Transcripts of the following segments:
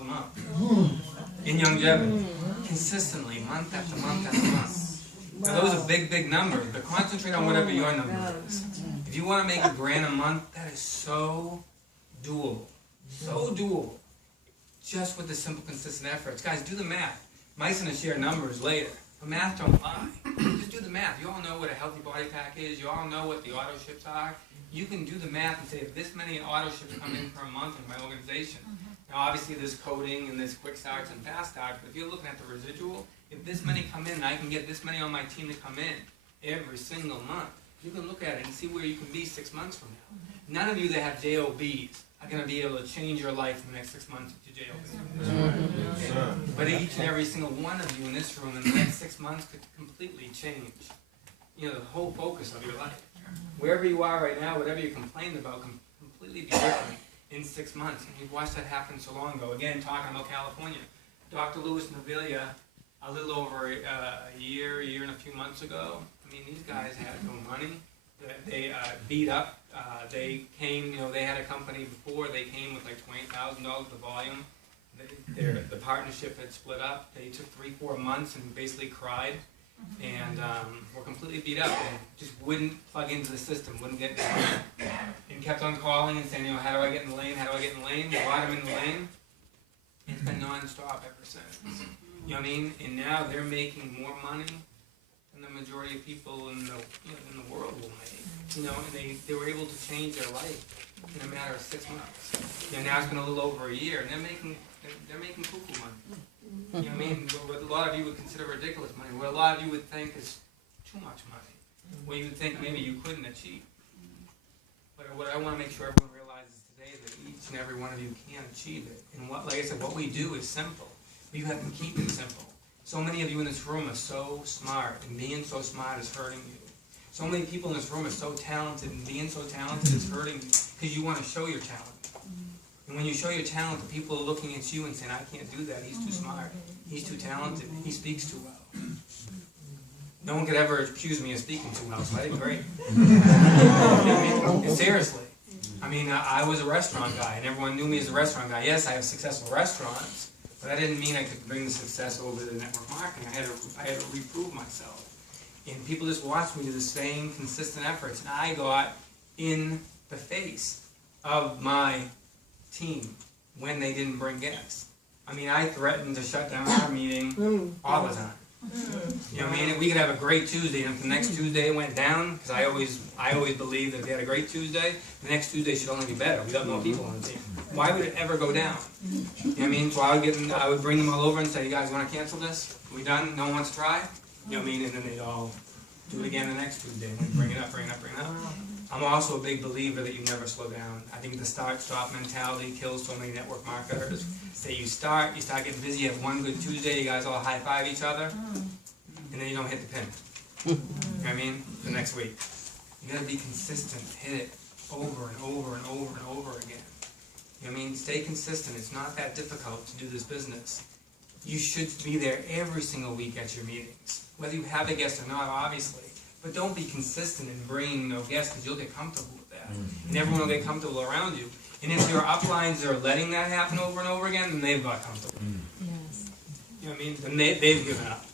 a month in longevity, consistently, month after month after month. Now those are big, big numbers, but concentrate on whatever your number is. If you want to make $1,000 a month, that is so doable. So doable. Just with the simple, consistent efforts. Guys, do the math. Mike's going to share numbers later. But math don't lie. Just do the math. You all know what a healthy body pack is. You all know what the auto ships are. You can do the math and say, if this many auto ships come in per month in my organization, now obviously there's coding and there's quick starts and fast starts, but if you're looking at the residual, if this many come in and I can get this many on my team to come in every single month, you can look at it and see where you can be 6 months from now. None of you that have JOBs are going to be able to change your life in the next 6 months with your JOB. But each and every single one of you in this room in the next 6 months could completely change, the whole focus of your life. Wherever you are right now, whatever you're complaining about can completely be different in 6 months. And you've watched that happen so long ago. Again, talking about California. Dr. Louis Naviglia, a little over a year and a few months ago, I mean, these guys had no money. They beat up. They came, they had a company before. They came with like $20,000 of volume. The partnership had split up. They took 3-4 months and basically cried. And were completely beat up and just wouldn't plug into the system, wouldn't get in the lane. And kept on calling and saying, how do I get in the lane? How do I get in the lane? Brought him in the lane. It's been non-stop ever since. You know what I mean? And now they're making more money than the majority of people in the world will make. And they were able to change their life in a matter of 6 months. Now it's been a little over a year, and they're making cuckoo money. You know what I mean? What a lot of you would consider ridiculous money, what a lot of you would think is too much money, what you would think maybe you couldn't achieve. But what I want to make sure everyone realizes today is that each and every one of you can achieve it. And like I said, what we do is simple. But you have to keep it simple. So many of you in this room are so smart, and being so smart is hurting you. So many people in this room are so talented, and being so talented is hurting you because you want to show your talent. And when you show your talent, the people are looking at you and saying, I can't do that. He's too smart. He's too talented. He speaks too well. No one could ever accuse me of speaking too well, so I did great. Seriously. I was a restaurant guy, and everyone knew me as a restaurant guy. Yes, I have successful restaurants, but that didn't mean I could bring the success over to the network marketing. I had to reprove myself. And people just watched me do the same consistent efforts, and I got in the face of my team when they didn't bring guests. I threatened to shut down our meeting all the time. You know what I mean? We could have a great Tuesday, and if the next Tuesday went down, because I always believe that if they had a great Tuesday, the next Tuesday should only be better. We got more people on the team. Why would it ever go down? You know what I mean? So I would bring them all over and say, you guys want to cancel this? Are we done? No one wants to try? You know what I mean? And then they'd all do it again the next Tuesday. And we'd bring it up. I'm also a big believer that you never slow down. I think the start-stop mentality kills so many network marketers. That you start getting busy, you have one good Tuesday, you guys all high-five each other, and then you don't hit the pin. You know what I mean? The next week. You gotta be consistent. Hit it over and over and over and over again. You know what I mean? Stay consistent. It's not that difficult to do this business. You should be there every single week at your meetings. Whether you have a guest or not, obviously. But don't be consistent in bringing no guests because you'll get comfortable with that. And everyone will get comfortable around you. And if your uplines are letting that happen over and over again, then they've got comfortable. Yes. You know what I mean? Then they've given up.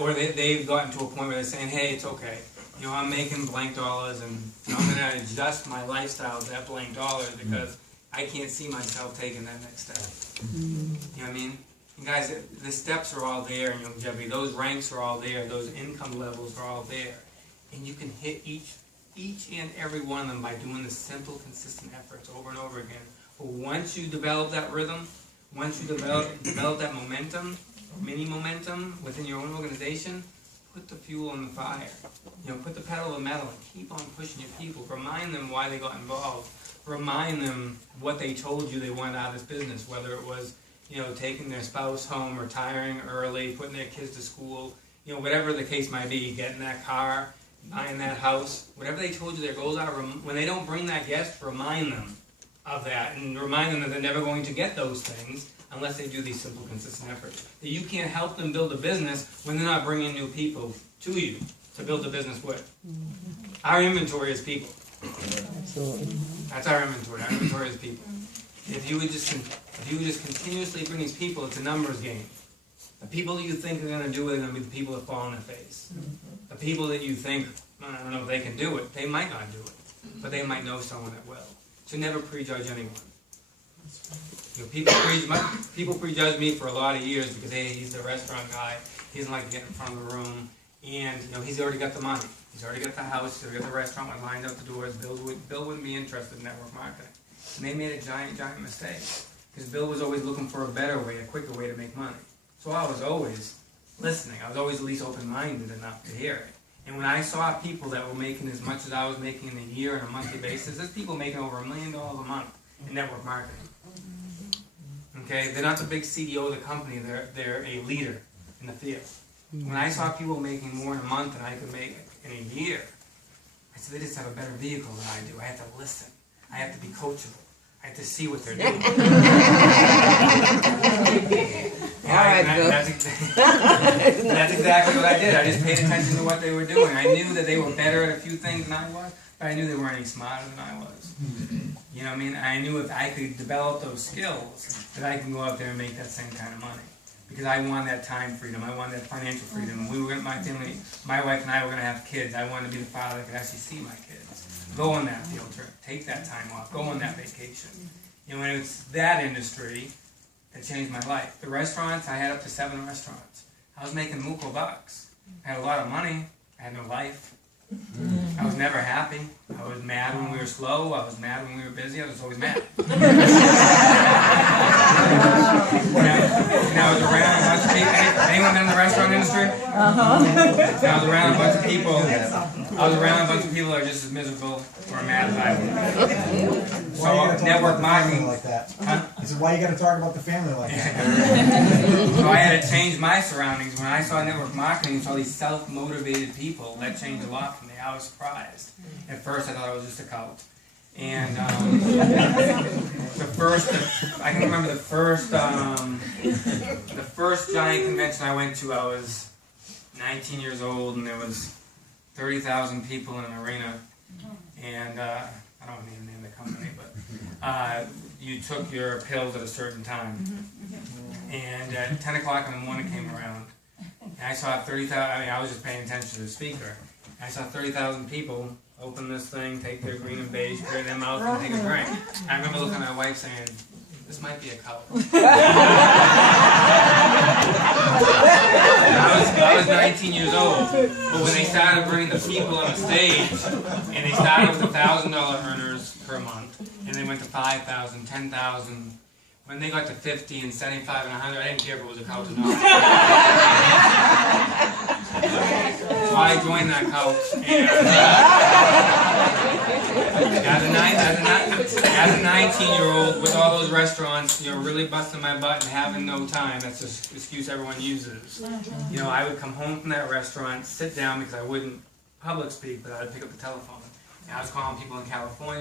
Or they've gotten to a point where they're saying, hey, it's okay. I'm making blank dollars and I'm going to adjust my lifestyle to that blank dollars because I can't see myself taking that next step. You know what I mean? And guys, the steps are all there in longevity. Those ranks are all there. Those income levels are all there. And you can hit each and every one of them by doing the simple, consistent efforts over and over again. But once you develop that rhythm, once you develop that momentum, mini momentum within your own organization, put the fuel on the fire. Put the pedal to the metal and keep on pushing your people. Remind them why they got involved. Remind them what they told you they wanted out of this business, whether it was taking their spouse home, retiring early, putting their kids to school, whatever the case might be, getting that car, buying that house, whatever they told you their goals are, when they don't bring that guest, remind them of that and remind them that they're never going to get those things unless they do these simple, consistent efforts. That you can't help them build a business when they're not bringing new people to you to build a business with. Our inventory is people. That's our inventory. Our inventory is people. If you would just continuously bring these people, it's a numbers game. The people that you think are going to do it are going to be the people that fall on their face. The people that you think, I don't know if they can do it, they might not do it, but they might know someone that will. So never prejudge anyone. You know, people prejudge me for a lot of years because, hey, he's the restaurant guy, he doesn't like to get in front of the room, and you know, he's already got the money. He's already got the house, he's already got the restaurant with lines out the doors. Bill wouldn't be interested in network marketing. And they made a giant mistake. Because Bill was always looking for a better way, a quicker way to make money. So I was always listening. I was always at least open-minded enough to hear it. And when I saw people that were making as much as I was making in a year on a monthly basis, there's people making over $1 million a month in network marketing. Okay? They're not the big CEO of the company, they're a leader in the field. When I saw people making more in a month than I could make in a year, I said, they just have a better vehicle than I do. I have to listen. I have to be coachable. I have to see what they're doing. That's exactly what I did. I just paid attention to what they were doing. I knew that they were better at a few things than I was, but I knew they weren't any smarter than I was. You know what I mean? I knew if I could develop those skills, that I can go out there and make that same kind of money. Because I wanted that time freedom. I wanted that financial freedom. We were gonna, my family, my wife and I were going to have kids. I wanted to be the father that could actually see my kids. Go on that field trip, take that time off, go on that vacation. You know, and it's that industry that changed my life. The restaurants, I had up to 7 restaurants. I was making mucho bucks. I had a lot of money. I had no life. I was never happy. I was mad when we were slow. I was mad when we were busy. I was always mad. And I was around a bunch of people. Anyone been in the restaurant industry? And I was around a bunch of people. I was around a bunch of people that are just as miserable or mad as I was. So network marketing like that. Huh? He said, "Why you got to talk about the family like that?" So I had to change my surroundings. When I saw network marketing, saw these self-motivated people, that changed a lot for me. I was surprised. At first, I thought it was just a cult. And I can remember the first giant convention I went to. I was 19 years old, and there was 30,000 people in an arena, and I don't need to name the company, but you took your pills at a certain time, and 10 o'clock in the morning came around, and I saw 30,000, I mean, I was just paying attention to the speaker, and I saw 30,000 people open this thing, take their green and beige, clear their mouth, and take a drink. And I remember looking at my wife saying, this might be a cult. I was 19 years old, but when they started bringing the people on the stage, and they started with $1,000 earners per month, and they went to 5,000, 10,000, when they got to 50 and 75 and 100, I didn't care if it was a cult or not. So I joined that cult, and as a 19-year-old with all those restaurants, you know, really busting my butt and having no time, that's the excuse everyone uses. You know, I would come home from that restaurant, sit down because I wouldn't public speak, but I would pick up the telephone. And I was calling people in California.